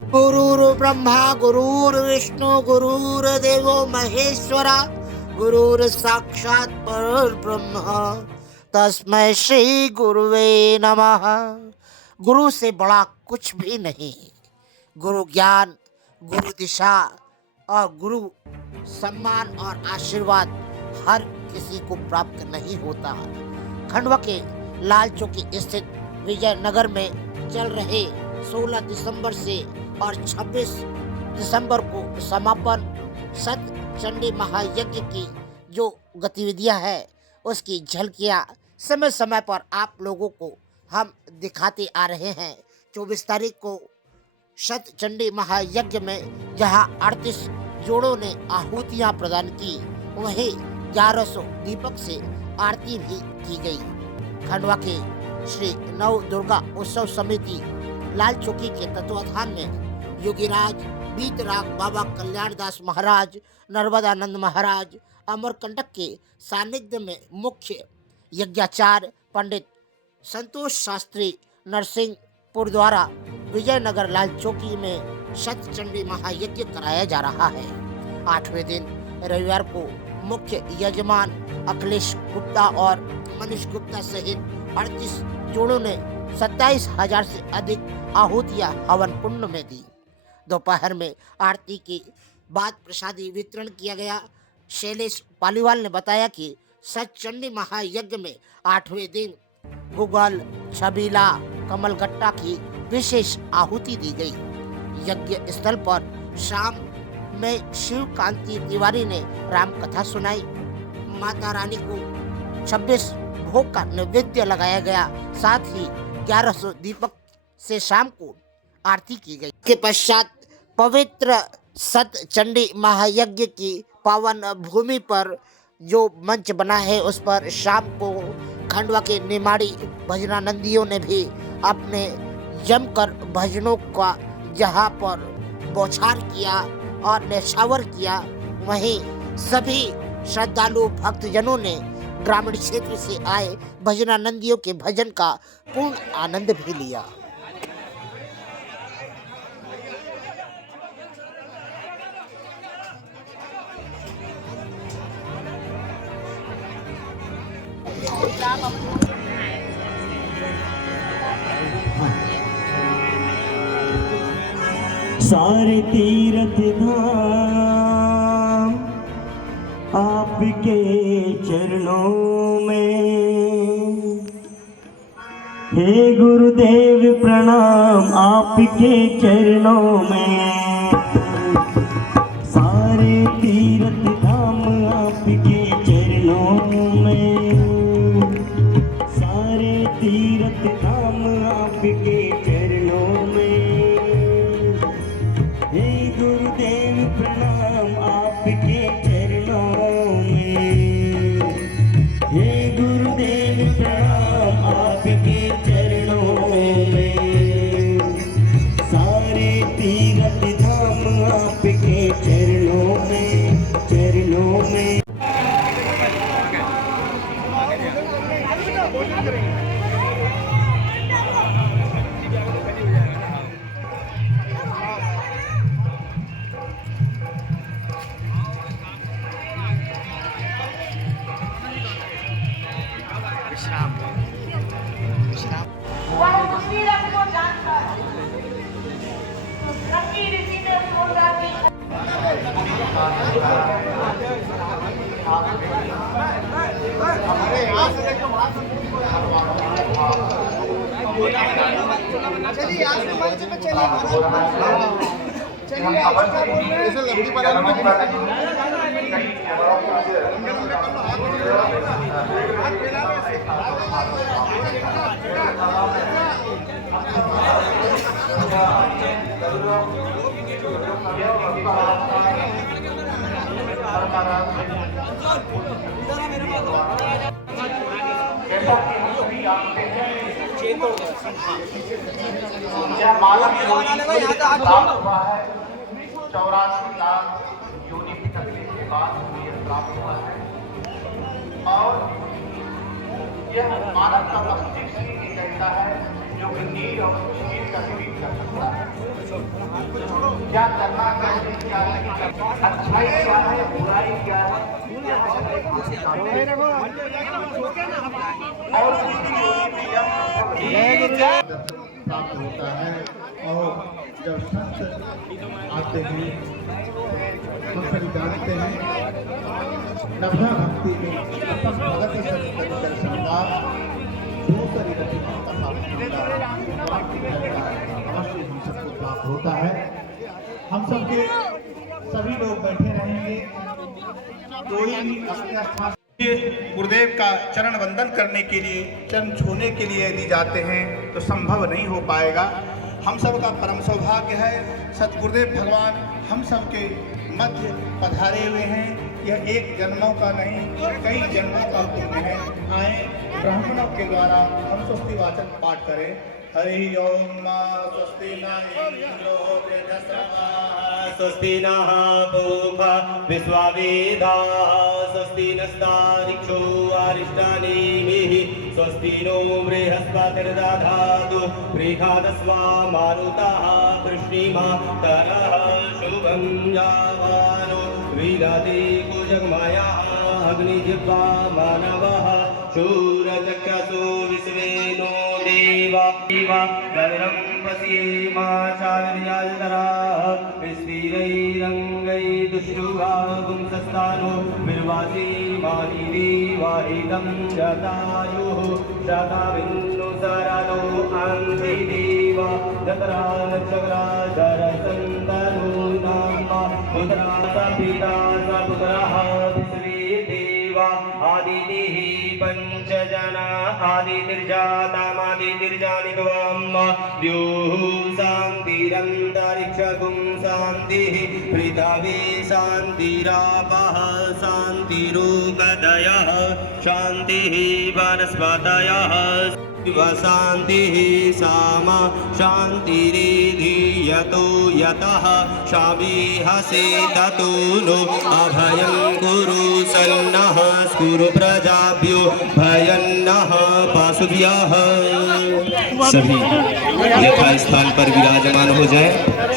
गुरुर्ब्रह्मा गुरुर्विष्णु गुरुर्देवो महेश्वरा गुरुर्साक्षात् परब्रह्म तस्मै श्री गुरुवे नमः। गुरु से बड़ा कुछ भी नहीं। गुरु ज्ञान, गुरु दिशा और गुरु सम्मान और आशीर्वाद हर किसी को प्राप्त नहीं होता। खंडवा के लाल चौकी स्थित विजयनगर में चल रहे 16 दिसंबर से और 26 दिसंबर को समापन सत चंडी महायज्ञ की जो गतिविधियां हैं उसकी झलकियां समय समय पर आप लोगों को हम दिखाते आ रहे हैं। 24 तारीख को सत चंडी महायज्ञ में जहां 38 जोड़ों ने आहुतियां प्रदान की, वहीं 1100 दीपक से आरती भी की गई। खंडवा के श्री नव दुर्गा उत्सव समिति लाल चौकी के तत्वाधान में योगीराज बीतराग बाबा कल्याणदास महाराज, नर्मदानंद महाराज, अमरकंटक के सानिध्य में मुख्य यज्ञाचार्य पंडित संतोष शास्त्री नरसिंहपुर द्वारा विजयनगर लाल चौकी में सत चंडी महायज्ञ कराया जा रहा है। 8वें दिन रविवार को मुख्य यजमान अखिलेश गुप्ता और मनीष गुप्ता सहित 38 जोड़ों ने 27,000 से अधिक आहुतियां हवन कुंड में दी। दोपहर में आरती के बाद प्रसादी वितरण किया गया। शैलेश पालीवाल ने बताया कि सत चंडी महायज्ञ में 8वें दिन गुगल, छबीला, कमलगट्टा की विशेष आहुति दी गई। यज्ञ स्थल पर शाम में शिव कांति तिवारी ने राम कथा सुनाई। माता रानी को 26 भोग का नैवेद्य लगाया गया। साथ ही 1100 दीपक से शाम को आरती की गई। के पश्चात पवित्र सत चंडी महायज्ञ की पावन भूमि पर जो मंच बना है उस पर शाम को खंडवा के निमाड़ी भजनानंदियों ने भी अपने जमकर भजनों का जहां पर बौछार किया और न्यौछावर किया, वहीं सभी श्रद्धालु भक्तजनों ने ग्रामीण क्षेत्र से आए भजनानंदियों के भजन का पूर्ण आनंद भी लिया। सारे तीर्थ धाम आपके चरणों में, हे गुरुदेव प्रणाम आपके चरणों में। सारे तीर्थ धाम आपके चरणों में, सारे तीर्थ धाम आपके चरणों में, हे गुरुदेव प्रणाम आपके चरणों में, हे गुरुदेव प्रणाम आपके चरणों में। सारे तीर्थ धाम आपके चरणों में, चरणों में। चलिए आज के मंच पे चलिए ऐसे लंबी प्राप्त हुआ है 84 लाख योनि की तकलीफ के बाद ये प्राप्त हुआ है और यह मानव का मस्तिष्क ही कहता है जो कि नीर और शरीर का विवेक कर सकता है। क्या करना चाहिए, क्या नहीं करना, अच्छाई क्या है, बुराई क्या है, और प्राप्त होता है। और जब संत आते हैं तो सभी जानते हैं नभा भक्ति में अपन भगत सत्य दर्शन का दूसरी रचना अवश्य हम सबको प्राप्त होता है। हम सबके सभी लोग बैठे रहेंगे, कोई भी अपने स्थान गुरुदेव का चरण वंदन करने के लिए, चरण छूने के लिए यदि जाते हैं तो संभव नहीं हो पाएगा। हम सब का परम सौभाग्य है, सतगुरुदेव भगवान हम सब के मध्य पधारे हुए हैं। यह एक जन्मों का नहीं, कई जन्मों का पुण्य है। आए ब्राह्मणों के द्वारा हम स्वस्ति वाचन पाठ करें। हरि ओम स्वस्ति न इंद्रो वृद्धश्रवा स्वस्ति नः पूर्वा विश्ववेदाः स्वस्ति नस्तारिक्षो अरिष्टानेमिः स्वस्ति नो बृहस्पतिर्दधातु बृहदस्वा मारुतः वृष्णिमातरः शुभं यावानो विदधि कुजगमयः अग्निजिह्वा मानवः शूरचक्षुषो विश्वेनो देवा गगनं पश्येमा चाविर्याजतराः स्थिरैरङ्गै दुष्टुवा पुंसस्तानो विर्वासी माहिदेवाहितं शतायुः शताविन्नु शरदो अन्ति देवा जतरा नक्षत्रा शरसन्तनु नाम पुत्रा स पिता स पुत्रः विश्वे देवा आदितिः पंचजना आदितिर्जातामादितिर्जानित्वम् द्योः शान्तिरन्तरिक्षगुं शान्तिः पृथिवी शान्तिरापः शान्तिरोगदयः शान्तिः वनस्पतयः शान्तिः सामा शान्तिरेधि यतो यतः शामीहसे ततो नो अभयं कुरु सन्नः स्कुरु प्रजाभ्यो भयन्नः पशुभ्यः। सभी यथास्थान पर विराजमान हो जाएं।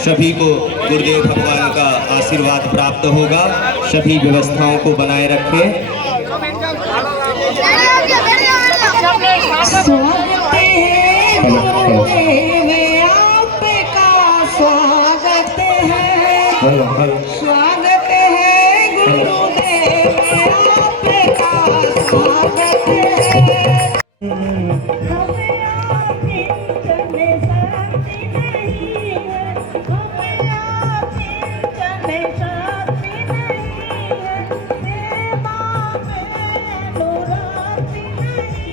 सभी को गुरुदेव भगवान का आशीर्वाद प्राप्त होगा। सभी व्यवस्थाओं को बनाए रखें। स्वागत है गुरुदेव आपका स्वागत है, स्वागत है गुरुदेव आपका स्वागत है। हमें आपकी चले साथी नहीं है, हमें आपकी चले साथी नहीं है, सेवा में नौराती नहीं।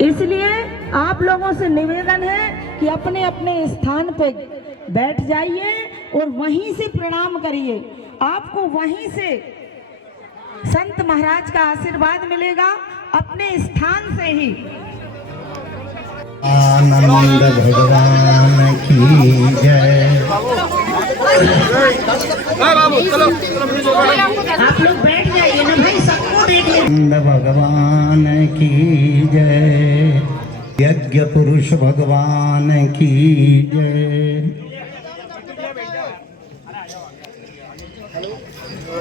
इसलिए आप लोगों से निवेदन है कि अपने अपने स्थान पे बैठ जाइए और वहीं से प्रणाम करिए। आपको वहीं से संत महाराज का आशीर्वाद मिलेगा, अपने स्थान से ही। आनंद भगवान की जय। आप लोग बैठ जाइए ना भाई, सबको देख लीजिए। आनंद भगवान की जय। यज्ञ पुरुष भगवान की जय।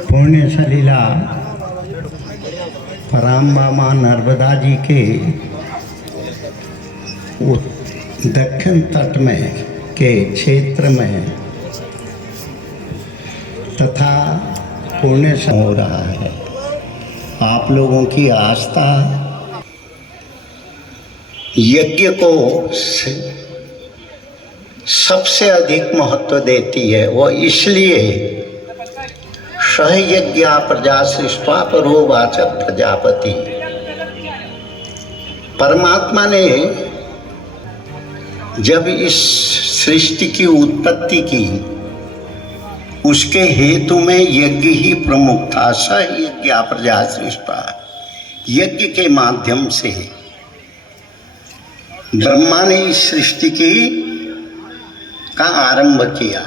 पुण्य सलीला पराम्बा मां नर्मदा जी के दक्षिण तट में के क्षेत्र में तथा पुण्य हो रहा है। आप लोगों की आस्था यज्ञ को सबसे अधिक महत्व देती है। वो इसलिए सहयज्ञा प्रजा सृष्टा परोवाच प्रजापति, परमात्मा ने जब इस सृष्टि की उत्पत्ति की, उसके हेतु में यज्ञ ही प्रमुख था। सहयज्ञ प्रजा सृष्टा, यज्ञ के माध्यम से ब्रह्मा ने इस सृष्टि की का आरंभ किया।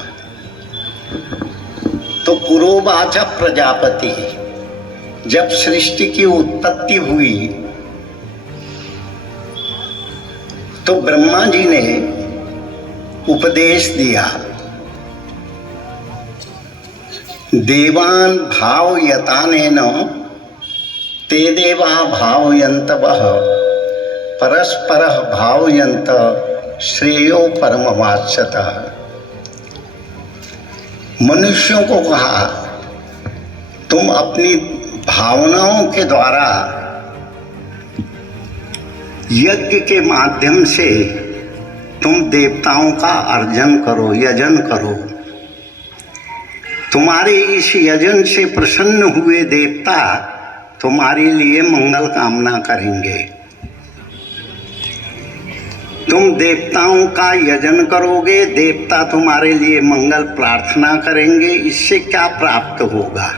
तो पुरोवाच प्रजापति, जब सृष्टि की उत्पत्ति हुई तो ब्रह्मा जी ने उपदेश दिया, देवान भावयतानेन ते देवा भावयन्तवः परस्परः भावयन्त श्रेयो परमवाच्यतः। मनुष्यों को कहा, तुम अपनी भावनाओं के द्वारा यज्ञ के माध्यम से तुम देवताओं का अर्जन करो, यजन करो। तुम्हारे इस यजन से प्रसन्न हुए देवता तुम्हारे लिए मंगल कामना करेंगे। तुम देवताओं का यजन करोगे, देवता तुम्हारे लिए मंगल प्रार्थना करेंगे। इससे क्या प्राप्त होगा?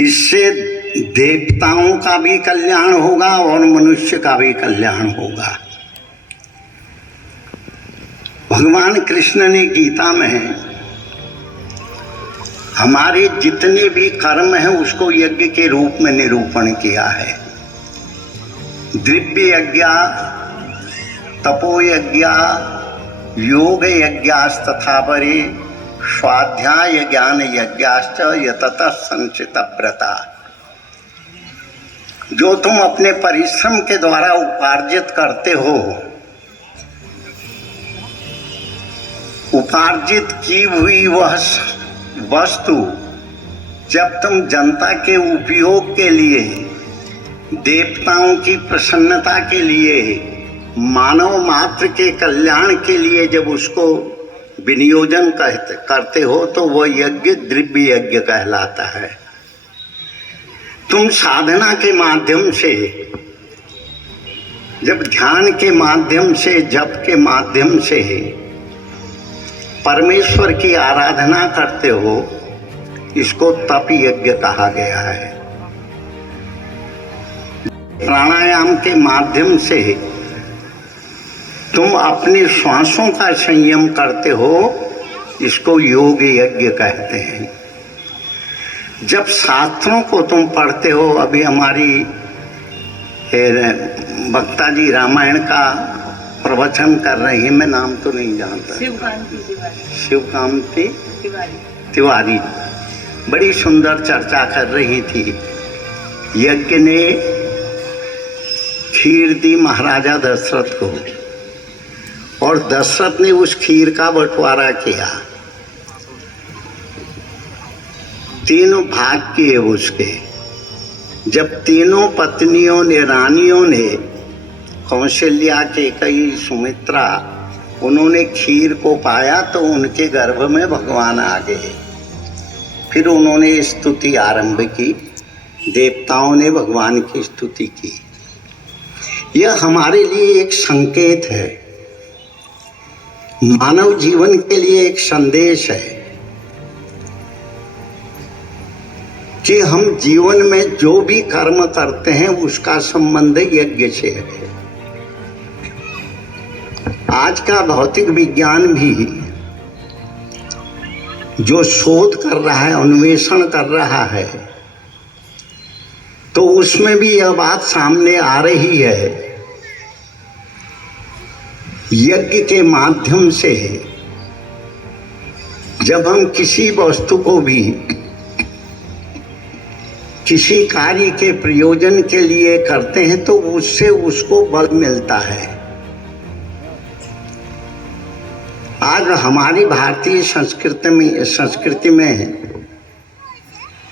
इससे देवताओं का भी कल्याण होगा और मनुष्य का भी कल्याण होगा। भगवान कृष्ण ने गीता में हमारे जितने भी कर्म हैं उसको यज्ञ के रूप में निरूपण किया है। द्रव्य यज्ञ, तपो यज्ञ, योग यज्ञास्तथा परे स्वाध्याय ज्ञान यज्ञाश्च यततः संचित व्रता। जो तुम अपने परिश्रम के द्वारा उपार्जित करते हो, उपार्जित की हुई वह वस्तु जब तुम जनता के उपयोग के लिए, देवताओं की प्रसन्नता के लिए, मानव मात्र के कल्याण के लिए जब उसको विनियोजन करते हो तो वह यज्ञ द्रव्य यज्ञ कहलाता है। तुम साधना के माध्यम से, जब ध्यान के माध्यम से, जप के माध्यम से परमेश्वर की आराधना करते हो, इसको तप यज्ञ कहा गया है। प्राणायाम के माध्यम से तुम अपने श्वासों का संयम करते हो, इसको योग यज्ञ कहते हैं। जब शास्त्रों को तुम पढ़ते हो, अभी हमारी भक्ता जी रामायण का प्रवचन कर रही है, मैं नाम तो नहीं जानता, शिवकांति तिवारी बड़ी सुंदर चर्चा कर रही थी। यज्ञ ने खीर दी महाराजा दशरथ को और दशरथ ने उस खीर का बंटवारा किया। 3 भाग किए उसके। जब तीनों पत्नियों ने, रानियों ने, कौशल्या, केकई, सुमित्रा, उन्होंने खीर को पाया तो उनके गर्भ में भगवान आ गए। फिर उन्होंने स्तुति आरंभ की, देवताओं ने भगवान की स्तुति की। यह हमारे लिए एक संकेत है, मानव जीवन के लिए एक संदेश है कि हम जीवन में जो भी कर्म करते हैं उसका संबंध यज्ञ से है। आज का भौतिक विज्ञान भी जो शोध कर रहा है, अन्वेषण कर रहा है, तो उसमें भी यह बात सामने आ रही है, यज्ञ के माध्यम से जब हम किसी वस्तु को भी किसी कार्य के प्रयोजन के लिए करते हैं तो उससे उसको बल मिलता है। आज हमारी भारतीय संस्कृति में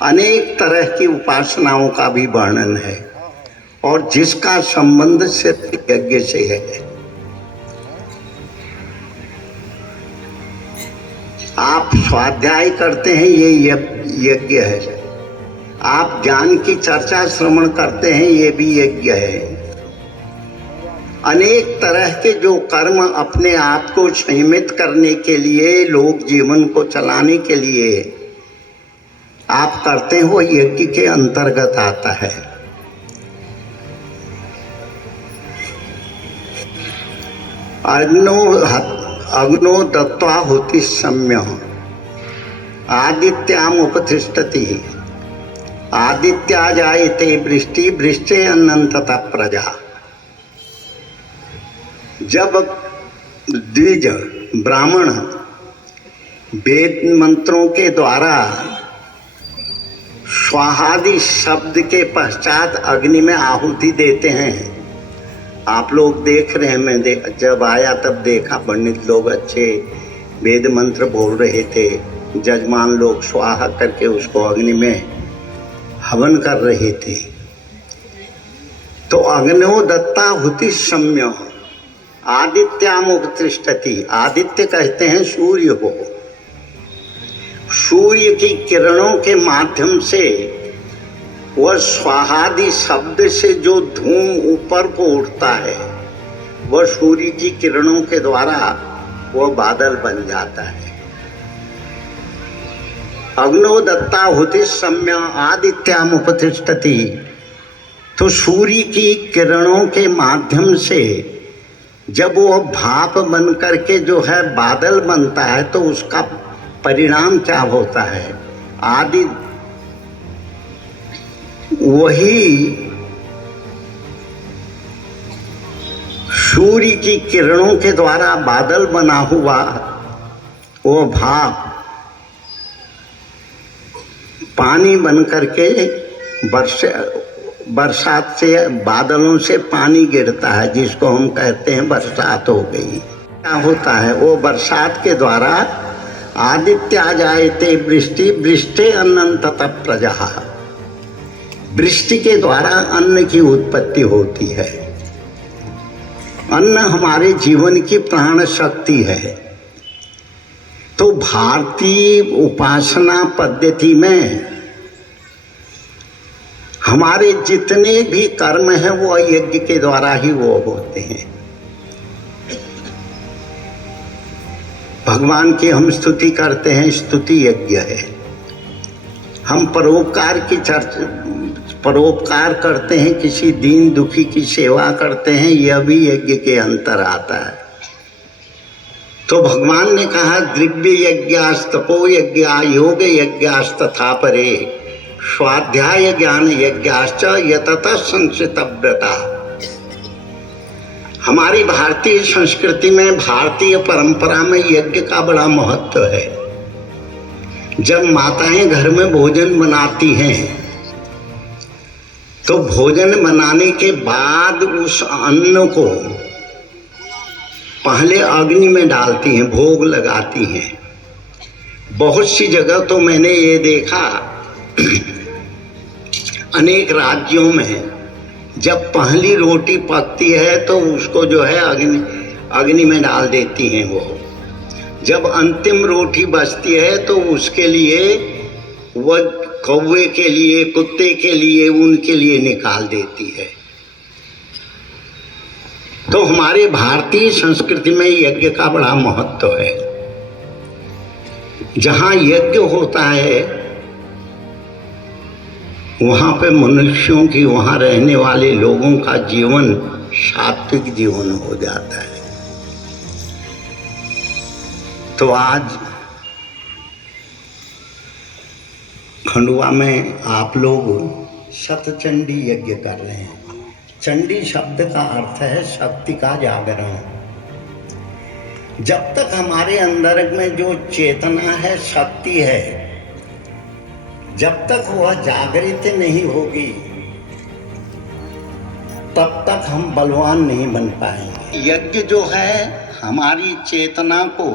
अनेक तरह की उपासनाओं का भी वर्णन है और जिसका संबंध सिर्फ यज्ञ से है। आप स्वाध्याय करते हैं, ये यज्ञ है। आप ज्ञान की चर्चा श्रवण करते हैं, ये भी यज्ञ है। अनेक तरह के जो कर्म अपने आप को संयमित करने के लिए, लोक जीवन को चलाने के लिए आप करते हैं, वो यज्ञ के अंतर्गत आता है। अग्नो दत्त्वा होति सम्य आदित्याम उपतिष्ठति आदित्या जायते वृष्टि वृष्टे अन्नंतता प्रजा। जब द्विज ब्राह्मण वेद मंत्रों के द्वारा स्वाहादि शब्द के पश्चात अग्नि में आहुति देते हैं, आप लोग देख रहे हैं, मैं जब आया तब देखा पंडित लोग अच्छे वेद मंत्र बोल रहे थे, जजमान लोग स्वाहा करके उसको अग्नि में हवन कर रहे थे। तो अग्नो दत्ता हुति सम्य आदित्याम उपतिष्ठति। आदित्य कहते हैं सूर्य को। सूर्य की किरणों के माध्यम से वह स्वाहादि शब्द से जो धूम ऊपर को उठता है, वह सूर्य की किरणों के द्वारा वह बादल बन जाता है। अग्नो दत्ता हुति सम्य आदित्याम उपतिष्ठति। तो सूर्य की किरणों के माध्यम से जब वो भाप बन करके जो है बादल बनता है, तो उसका परिणाम क्या होता है? आदि वही सूर्य की किरणों के द्वारा बादल बना हुआ वो भाप पानी बन करके बरसात से, बादलों से पानी गिरता है, जिसको हम कहते हैं बरसात हो गई। क्या होता है? वो बरसात के द्वारा आदित्या जायते वृष्टि वृष्टे अन्नंतता प्रजा। वृष्टि के द्वारा अन्न की उत्पत्ति होती है। अन्न हमारे जीवन की प्राण शक्ति है। तो भारतीय उपासना पद्धति में हमारे जितने भी कर्म हैं वो यज्ञ के द्वारा ही वो होते हैं। भगवान की हम स्तुति करते हैं, स्तुति यज्ञ है। हम परोपकार करते हैं, किसी दीन दुखी की सेवा करते हैं, यह भी यज्ञ के अंतर आता है। तो भगवान ने कहा द्रव्य यज्ञास्तपो यज्ञा योग यज्ञास्तथा परे स्वाध्याय ज्ञान यज्ञाश्च यततः संसितव्रता। हमारी भारतीय संस्कृति में, भारतीय परंपरा में यज्ञ का बड़ा महत्व है। जब माताएं घर में भोजन बनाती हैं तो भोजन बनाने के बाद उस अन्न को पहले अग्नि में डालती हैं, भोग लगाती हैं। बहुत सी जगह तो मैंने ये देखा, अनेक राज्यों में जब पहली रोटी पकती है तो उसको जो है अग्नि में डाल देती हैं वो। जब अंतिम रोटी बचती है तो उसके लिए वह कौवे के लिए, कुत्ते के लिए, उनके लिए निकाल देती है। तो हमारे भारतीय संस्कृति में यज्ञ का बड़ा महत्व है। जहाँ यज्ञ होता है वहाँ पे मनुष्यों की, वहाँ रहने वाले लोगों का जीवन सात्विक जीवन हो जाता है। तो आज खंडवा में आप लोग शतचंडी यज्ञ कर रहे हैं। चंडी शब्द का अर्थ है शक्ति का जागरण। जब तक हमारे अंदर में जो चेतना है, शक्ति है, जब तक वह जागृत नहीं होगी तब तक हम बलवान नहीं बन पाएंगे। यज्ञ जो है हमारी चेतना को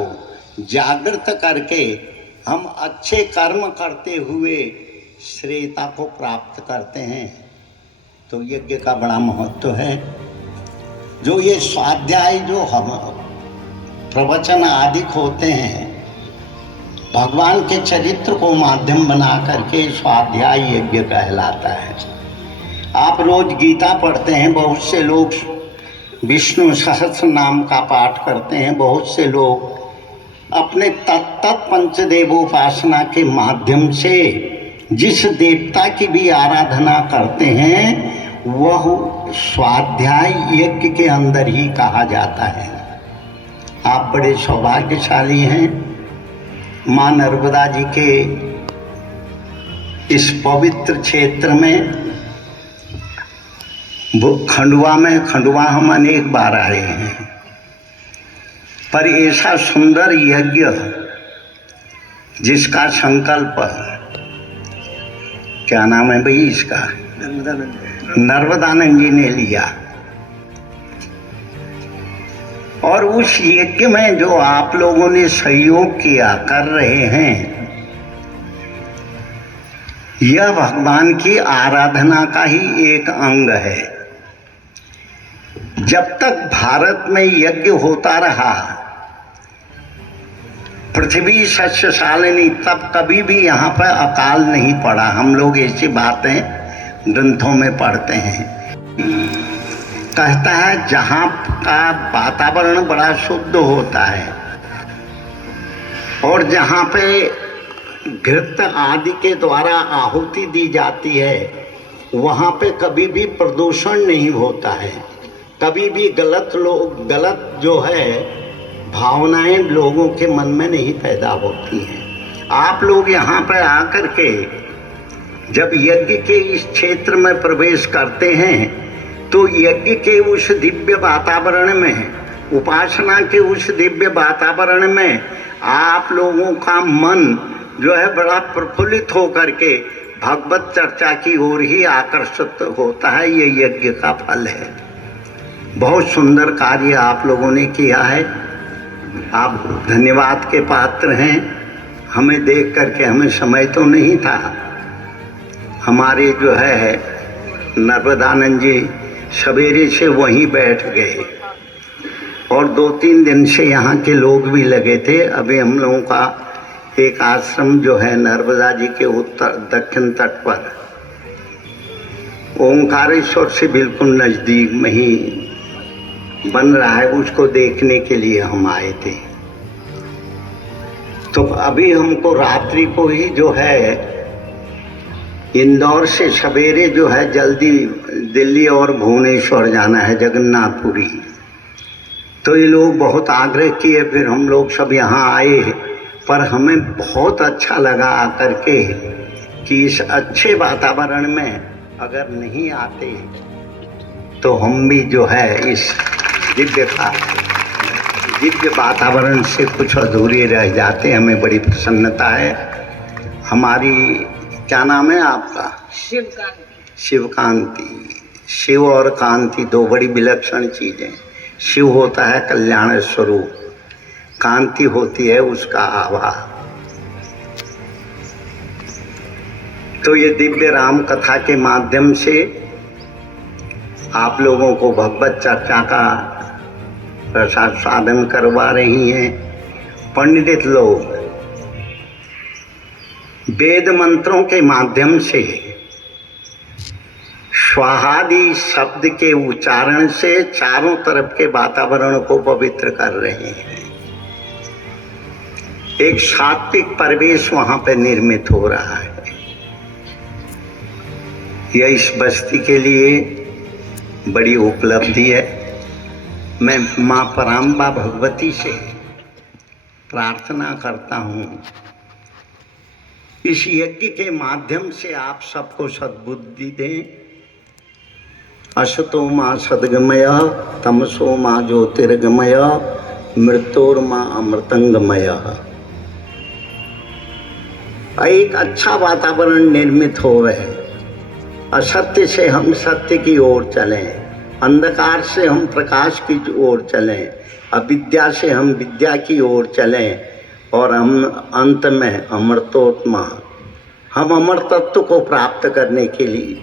जागृत करके हम अच्छे कर्म करते हुए श्रेयता को प्राप्त करते हैं। तो यज्ञ का बड़ा महत्व है। जो ये स्वाध्याय जो हम प्रवचन आदि होते हैं, भगवान के चरित्र को माध्यम बना करके स्वाध्याय यज्ञ कहलाता है। आप रोज गीता पढ़ते हैं, बहुत से लोग विष्णु सहस्र नाम का पाठ करते हैं, बहुत से लोग अपने तत्त पंचदेवोपासना के माध्यम से जिस देवता की भी आराधना करते हैं वह स्वाध्याय यज्ञ के अंदर ही कहा जाता है। आप बड़े सौभाग्यशाली हैं। माँ नर्मदा जी के इस पवित्र क्षेत्र में खंडवा हम अनेक बार आए हैं, पर ऐसा सुंदर यज्ञ जिसका संकल्प, क्या नाम है भाई इसका, नर्मदानंद जी ने लिया। और उस यज्ञ में जो आप लोगों ने सहयोग किया, कर रहे हैं, यह भगवान की आराधना का ही एक अंग है। जब तक भारत में यज्ञ होता रहा, पृथ्वी शस्यशालिनी, तब कभी भी यहाँ पर अकाल नहीं पड़ा। हम लोग ऐसी बातें ग्रंथों में पढ़ते हैं। कहता है जहाँ का वातावरण बड़ा शुद्ध होता है और जहाँ पे घृत आदि के द्वारा आहुति दी जाती है, वहाँ पे कभी भी प्रदूषण नहीं होता है, कभी भी गलत जो है भावनाएं लोगों के मन में नहीं पैदा होती हैं। आप लोग यहाँ पर आकर के जब यज्ञ के इस क्षेत्र में प्रवेश करते हैं तो यज्ञ के उस दिव्य वातावरण में, उपासना के उस दिव्य वातावरण में आप लोगों का मन जो है बड़ा प्रफुल्लित होकर के भगवत चर्चा की ओर ही आकर्षित होता है। ये यज्ञ का फल है। बहुत सुंदर कार्य आप लोगों ने किया है। आप धन्यवाद के पात्र हैं। हमें देख करके, हमें समय तो नहीं था, हमारे जो है नर्मदानंद जी सवेरे से वहीं बैठ गए और 2-3 दिन से यहाँ के लोग भी लगे थे। अभी हम लोगों का एक आश्रम जो है नर्मदा जी के उत्तर दक्षिण तट पर ओंकारेश्वर से बिल्कुल नज़दीक में ही बन रहा है, उसको देखने के लिए हम आए थे। तो अभी हमको रात्रि को ही जो है इंदौर से सवेरे जो है जल्दी दिल्ली और भुवनेश्वर जाना है, जगन्नाथपुरी। तो ये लोग बहुत आग्रह किए, फिर हम लोग सब यहाँ आए। पर हमें बहुत अच्छा लगा आकर के कि इस अच्छे वातावरण में अगर नहीं आते तो हम भी जो है इस दिव्य वातावरण से कुछ अधूरे रह जाते। हमें बड़ी प्रसन्नता है। हमारी, क्या नाम है आपका? शिवकांति। शिव और कांति दो बड़ी विलक्षण चीजें। शिव होता है कल्याण स्वरूप, कांति होती है उसका आभा। तो ये दिव्य राम कथा के माध्यम से आप लोगों को भगवत चर्चा का प्रसाद साधन करवा रही हैं पंडित लोग। वेद मंत्रों के माध्यम से स्वाहादि शब्द के उच्चारण से चारों तरफ के वातावरण को पवित्र कर रहे हैं। एक सात्विक परिवेश वहां पर निर्मित हो रहा है। यह इस बस्ती के लिए बड़ी उपलब्धि है। मैं माँ पराम्बा भगवती से प्रार्थना करता हूँ इस यज्ञ के माध्यम से आप सबको सद्बुद्धि दें। असतो माँ सद्गमय, तमसो माँ ज्योतिर्गमय, मृत्योर्मा अमृतंगमय। एक अच्छा वातावरण निर्मित हो रहे। असत्य से हम सत्य की ओर चलें, अंधकार से हम प्रकाश की ओर चलें, अविद्या से हम विद्या की ओर चलें, और हम अंत में अमृतोत्मा, हम अमर तत्व को प्राप्त करने के लिए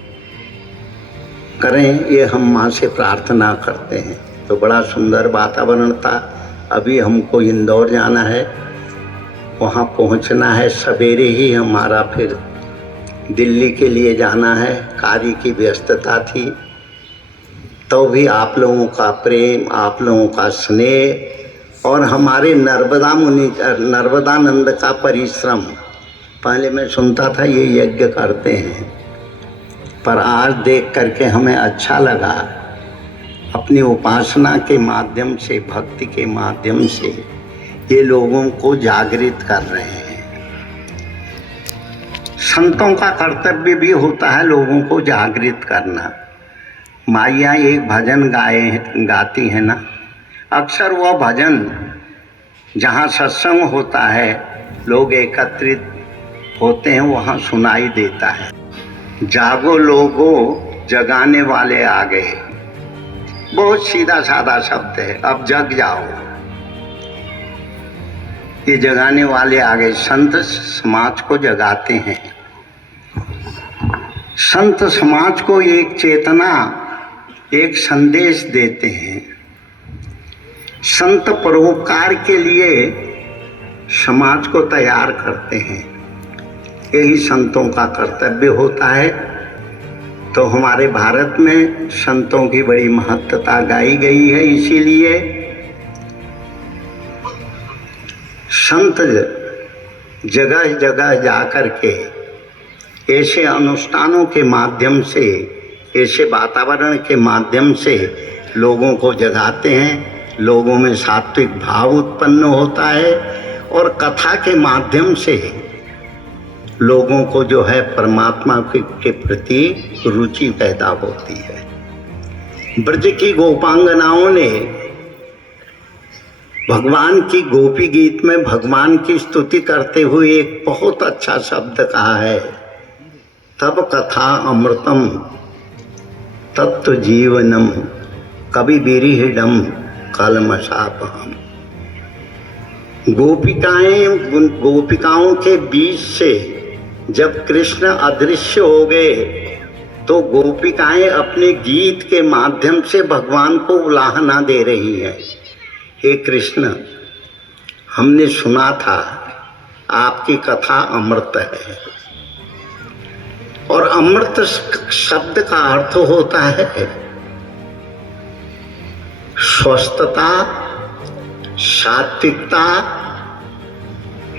करें, ये हम माँ से प्रार्थना करते हैं। तो बड़ा सुंदर वातावरण था। अभी हमको इंदौर जाना है, वहाँ पहुँचना है। सवेरे ही हमारा फिर दिल्ली के लिए जाना है, कार्य की व्यस्तता थी। तो भी आप लोगों का प्रेम, आप लोगों का स्नेह और हमारे नर्मदानंद का परिश्रम, पहले मैं सुनता था ये यज्ञ करते हैं, पर आज देख करके हमें अच्छा लगा। अपनी उपासना के माध्यम से, भक्ति के माध्यम से ये लोगों को जागृत कर रहे हैं। संतों का कर्तव्य भी होता है लोगों को जागृत करना। माइया एक भजन गाती है ना, अक्सर वह भजन जहाँ सत्संग होता है, लोग एकत्रित होते हैं, वहाँ सुनाई देता है। जागो लोगो जगाने वाले आ गए। बहुत सीधा साधा शब्द है, अब जग जाओ, ये जगाने वाले आ गए। संत समाज को जगाते हैं, संत समाज को एक चेतना, एक संदेश देते हैं। संत परोपकार के लिए समाज को तैयार करते हैं, यही संतों का कर्तव्य होता है। तो हमारे भारत में संतों की बड़ी महत्ता गाई गई है। इसीलिए संत जगह जगह जाकर के ऐसे अनुष्ठानों के माध्यम से, ऐसे वातावरण के माध्यम से लोगों को जगाते हैं, लोगों में सात्विक भाव उत्पन्न होता है और कथा के माध्यम से लोगों को जो है परमात्मा के प्रति रुचि पैदा होती है। ब्रज की गोपांगनाओं ने भगवान की गोपी गीत में भगवान की स्तुति करते हुए एक बहुत अच्छा शब्द कहा है, तब कथा अमृतम तत्व जीवनम कवि विरिहिडम कलमशापहम। गोपिकाओं के बीच से जब कृष्ण अदृश्य हो गए तो गोपिकाएं अपने गीत के माध्यम से भगवान को उलाहना दे रही है। हे कृष्ण, हमने सुना था आपकी कथा अमृत है, और अमृत शब्द का अर्थ होता है स्वस्थता, सात्विकता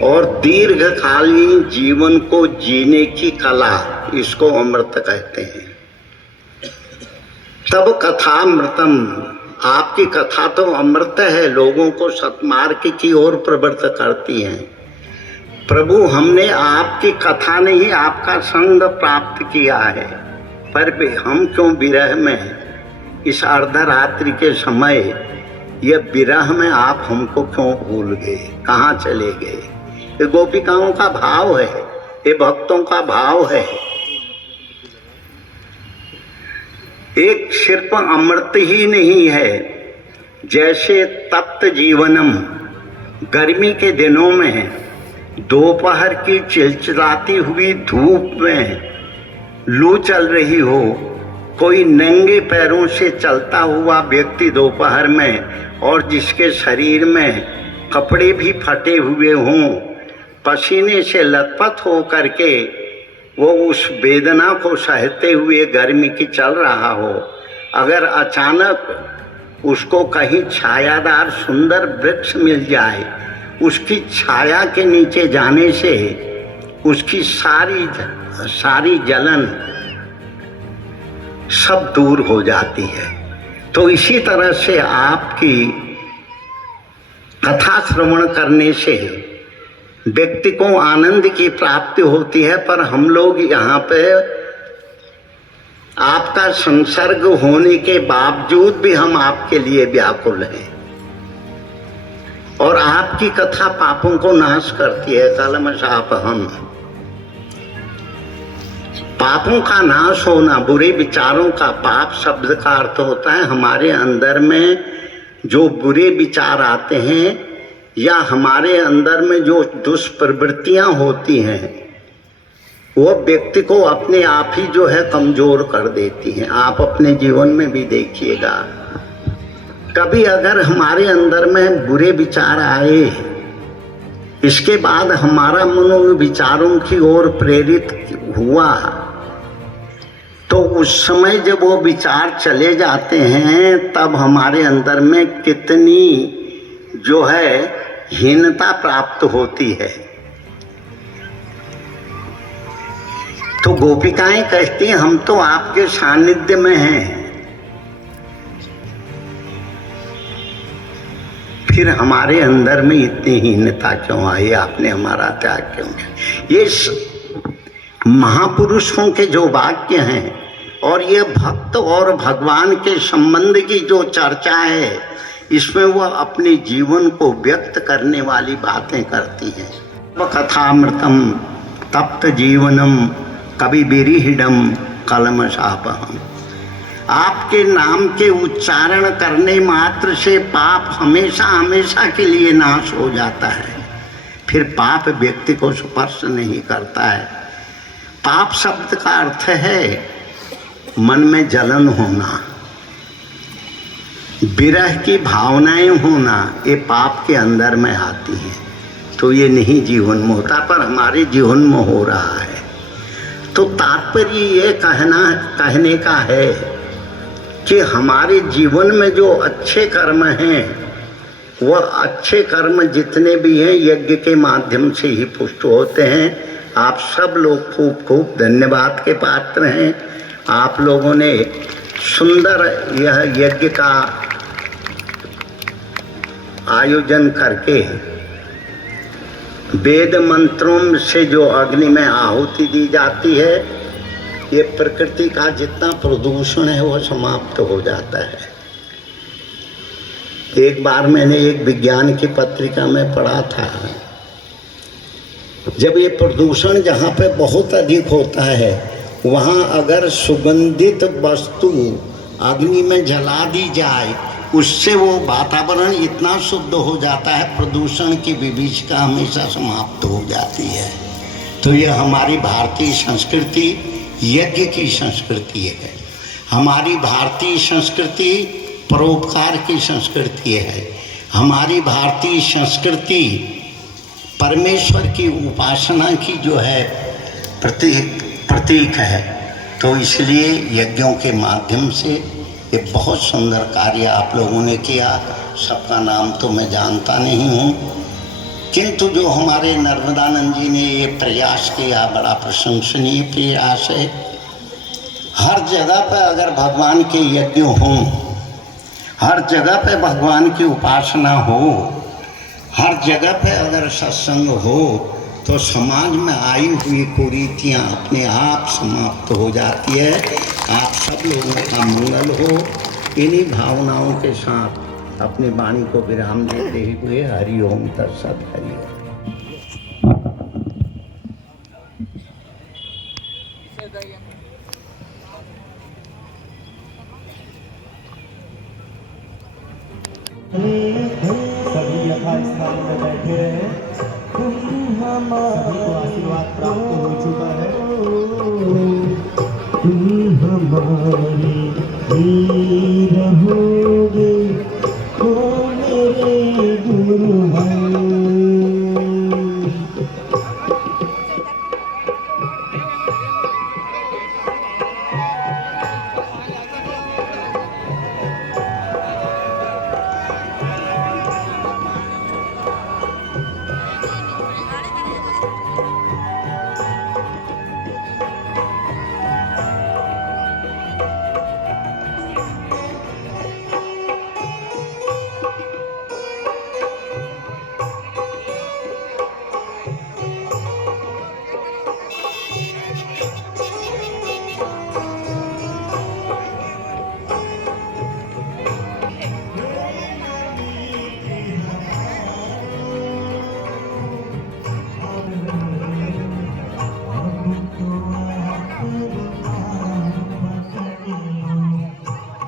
और दीर्घकालीन जीवन को जीने की कला, इसको अमृत कहते हैं। तब कथा अमृतम, आपकी कथा तो अमृत है, लोगों को सत्मार्ग की ओर प्रवृत्त करती है। प्रभु, हमने आपकी कथा नहीं, आपका संग प्राप्त किया है, पर हम क्यों विरह में, इस अर्धरात्रि के समय यह विरह में आप हमको क्यों भूल गए, कहाँ चले गए? ये गोपिकाओं का भाव है, ये भक्तों का भाव है। एक सिर्फ अमृत ही नहीं है, जैसे तप्त जीवनम, गर्मी के दिनों में दोपहर की चिलचिलाती हुई धूप में लू चल रही हो, कोई नंगे पैरों से चलता हुआ व्यक्ति दोपहर में, और जिसके शरीर में कपड़े भी फटे हुए हों, पसीने से लथपथ हो करके वो उस वेदना को सहते हुए गर्मी की चल रहा हो, अगर अचानक उसको कहीं छायादार सुंदर वृक्ष मिल जाए, उसकी छाया के नीचे जाने से उसकी सारी जलन सब दूर हो जाती है। तो इसी तरह से आपकी कथा श्रवण करने से व्यक्ति को आनंद की प्राप्ति होती है, पर हम लोग यहाँ पे आपका संसर्ग होने के बावजूद भी हम आपके लिए व्याकुल हैं, और आपकी कथा पापों को नाश करती है। कलमशापहम, पापों का नाश होना, बुरे विचारों का, पाप शब्द का अर्थ होता है हमारे अंदर में जो बुरे विचार आते हैं, या हमारे अंदर में जो दुष्प्रवृत्तियां होती हैं वो व्यक्ति को अपने आप ही जो है कमजोर कर देती हैं। आप अपने जीवन में भी देखिएगा, कभी अगर हमारे अंदर में बुरे विचार आए, इसके बाद हमारा मन उन विचारों की ओर प्रेरित हुआ, तो उस समय जब वो विचार चले जाते हैं तब हमारे अंदर में कितनी जो है हीनता प्राप्त होती है। तो गोपिकाएं कहती हैं हम तो आपके सानिध्य में हैं, फिर हमारे अंदर में इतनी हीनता क्यों आई, आपने हमारा त्याग क्यों किया। ये महापुरुषों के जो वाक्य हैं और ये भक्त और भगवान के संबंध की जो चर्चा है, इसमें वह अपने जीवन को व्यक्त करने वाली बातें करती हैं। कथामृतम तप्त जीवनम कवि बिरीहिडम कलमशापहम। आपके नाम के उच्चारण करने मात्र से पाप हमेशा हमेशा के लिए नाश हो जाता है, फिर पाप व्यक्ति को स्पर्श नहीं करता है। पाप शब्द का अर्थ है मन में जलन होना, विरह की भावनाएं होना, ये पाप के अंदर में आती हैं। तो ये नहीं जीवन में होता, पर हमारे जीवन में हो रहा है। तो तात्पर्य ये कहने का है कि हमारे जीवन में जो अच्छे कर्म हैं, वह अच्छे कर्म जितने भी हैं यज्ञ के माध्यम से ही पुष्ट होते हैं। आप सब लोग खूब खूब धन्यवाद के पात्र हैं। आप लोगों ने सुंदर यह यज्ञ का आयोजन करके वेद मंत्रों से जो अग्नि में आहुति दी जाती है, ये प्रकृति का जितना प्रदूषण है वो समाप्त हो जाता है। एक बार मैंने एक विज्ञान की पत्रिका में पढ़ा था, जब ये प्रदूषण जहाँ पे बहुत अधिक होता है वहाँ अगर सुगंधित वस्तु अग्नि में जला दी जाए, उससे वो वातावरण इतना शुद्ध हो जाता है, प्रदूषण की विभीषिका हमेशा समाप्त हो जाती है। तो ये हमारी भारतीय संस्कृति यज्ञ की संस्कृति है। हमारी भारतीय संस्कृति परोपकार की संस्कृति है। हमारी भारतीय संस्कृति परमेश्वर की उपासना की जो है प्रतीक है। तो इसलिए यज्ञों के माध्यम से ये बहुत सुंदर कार्य आप लोगों ने किया। सबका नाम तो मैं जानता नहीं हूँ, किंतु जो हमारे नर्मदानंद जी ने ये प्रयास किया, बड़ा प्रशंसनीय प्रयास है। हर जगह पर अगर भगवान के यज्ञ हों, हर जगह पे भगवान की उपासना हो, हर जगह पे अगर सत्संग हो, तो समाज में आई हुई कुरीतियाँ अपने आप समाप्त हो जाती है। आप सब लोगों का मंगल हो। इन्हीं भावनाओं के साथ अपनी वाणी को विराम देते हुए हरि ओम तत्सत। हरि ओम। सभी यथास्थान में बैठे रहे। सभी को आशीर्वाद प्राप्त हो चुका है। तुम हमारे ही रहोगे, हो मेरे गुरु भाई।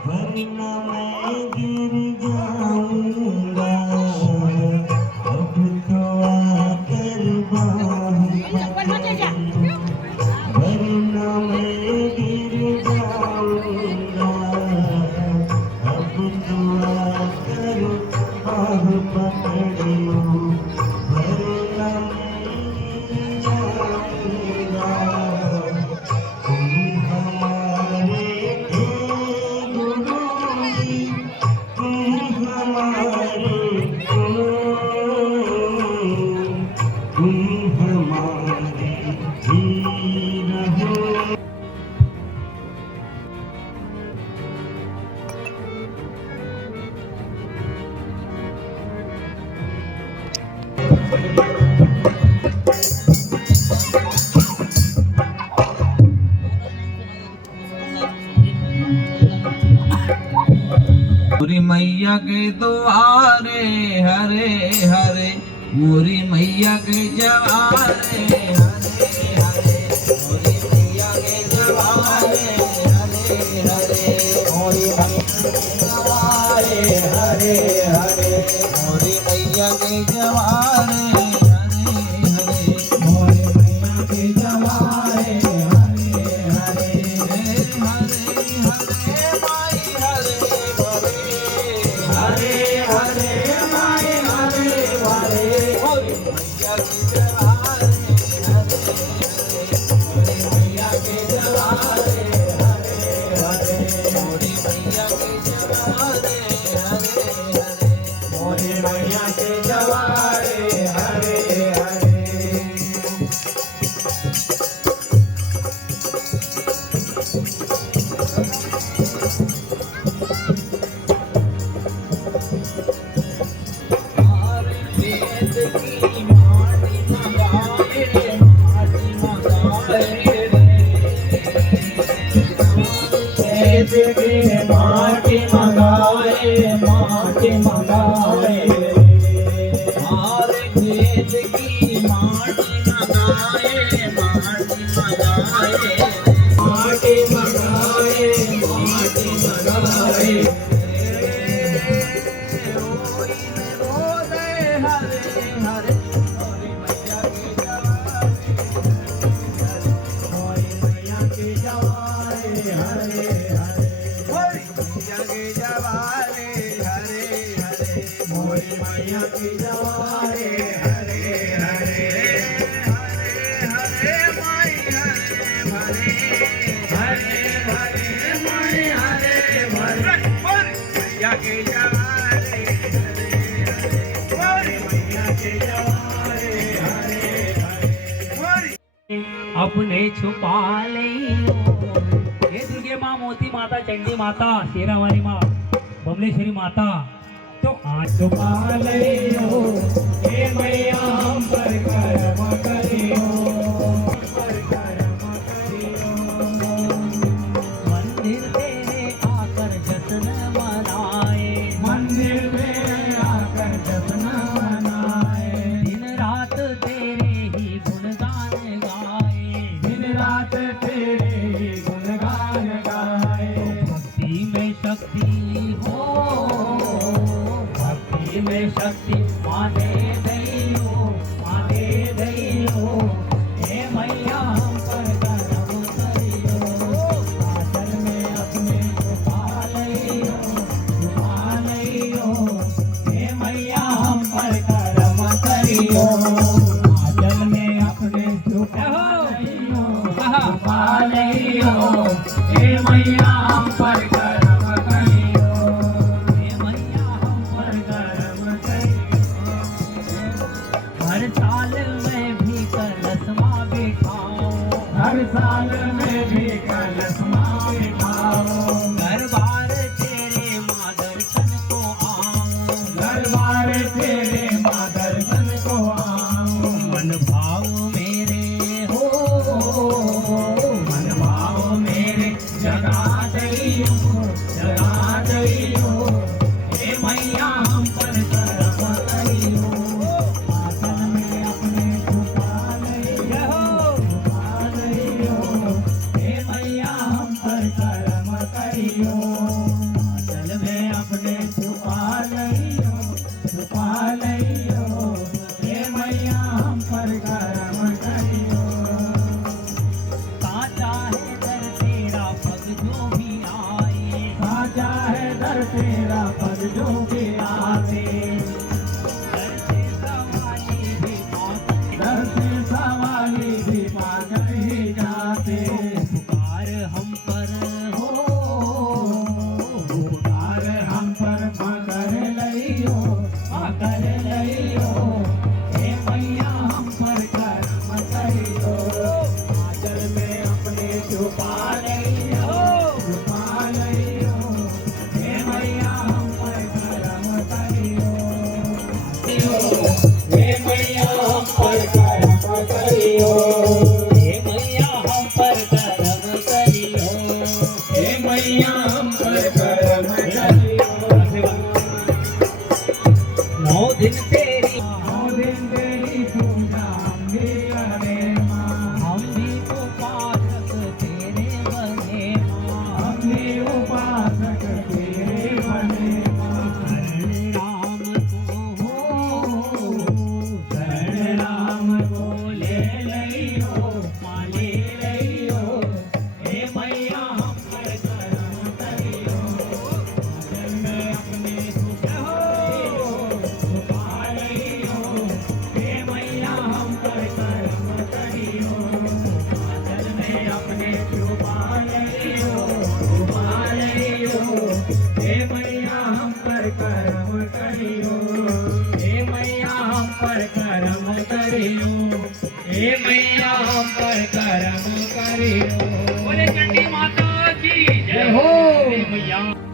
वरना मैं गिर जाऊंगा। मैया के द्वारे हरे हरे, मोरी मैया के जवारे हरे हरे, मोरी मैया के जवारे हरे हरे, मोरी मैया के जवारे हरे हरे, मोरी मैया के जवारे हरे हरे, मोरी मैया के जवारे हरे हरे, हरे हरे माई हरे हरे, हरे हरे माई हरे हरे, मोरी मैया के जवारे हरे हरे, मोरी मैया के जवारे हरे हरे, मोरी मैया के जवारे हरे हरे, मोरी मैया के जवारे हरे हरे। माटी मंगाए माटी मंगाए, हमारे खेत की माटी मंगाए माटी मंगाए, माटी मंगाए माटी मंगाए, रोए हरे हरे, मोरी मैया के जवारे, मोरी मैया के जवारे हरे हरे, मोरी मैया के जवारे हरे हरे, मोरी मैया के जवारे हरे हरे, हरे हरे माई हरे हरे, हरे हरे माई हरे हरे, मोरी मैया के जवारे हरे हरे, मोरी मैया के जवारे हरे हरे, मोरी अपने छुपा ले हे दुर्गे माँ, मोती माता, चंडी माता, शेरावाली माँ, बमलेश्वरी माता, तो आज छुपा लियो हे मैया हम पर कर्म करियो, पर कर्म करियो, मंदिर तेरे आकर जश्न मनाए, मंदिर में आकर जश्न मनाए, दिन रात तेरे ही गुणगान गाए, दिन रात तेरे ही गुणगान गाए, भक्ति में शक्ति हो, भक्ति में शक्ति माने दैयो, माने दैयो, हे मैया हम पर कर्म करियो, आंचल में अपने छुपा लियो, हे मैया हम पर कर्म करियो, आंचल में अपने छुपा लियो, हे मैया हम पर कर्म करियो, हे मैया हम पर कर्म करियो, हर साल में भी कलश माँ बिठाओ, हर साल में भी कलश माँ बिठाओ, घर बार तेरे माँ दर्शन को आओ, घर बार तेरे माँ दर्शन को आओ, मन भाव मेरे हो मन भाव मेरे जगा दैयो, जगा दैयो, हे मैया हम पर कर्म करियो, आंचल में अपने छुपा लियो, हे मैया हम पर कर्म करियो, आंचल में अपने छुपा लियो, हे मैया हम पर कर्म करियो, साचा है दर तेरा पग जो भी आए, साजा है दर तेरा पद जो भी आते, दर से सवाली भी पाकर दर से सवाली भी पाकर ही जाते, पुकार हम पर हो उपकार हम पर मकर लियो, हे मैया हम पर कर्म करियो, आंचल में अपने छुपा लियो, हे मैया हम पर कर्म करियो, हे मैया हम पर कर्म करियो, हे मैया हम पर कर्म करियो, हे मैया हम पर कर्म करियो। करम करियो, हे मैया हम पर करम करियो, हे मैया हम पर करम करियो।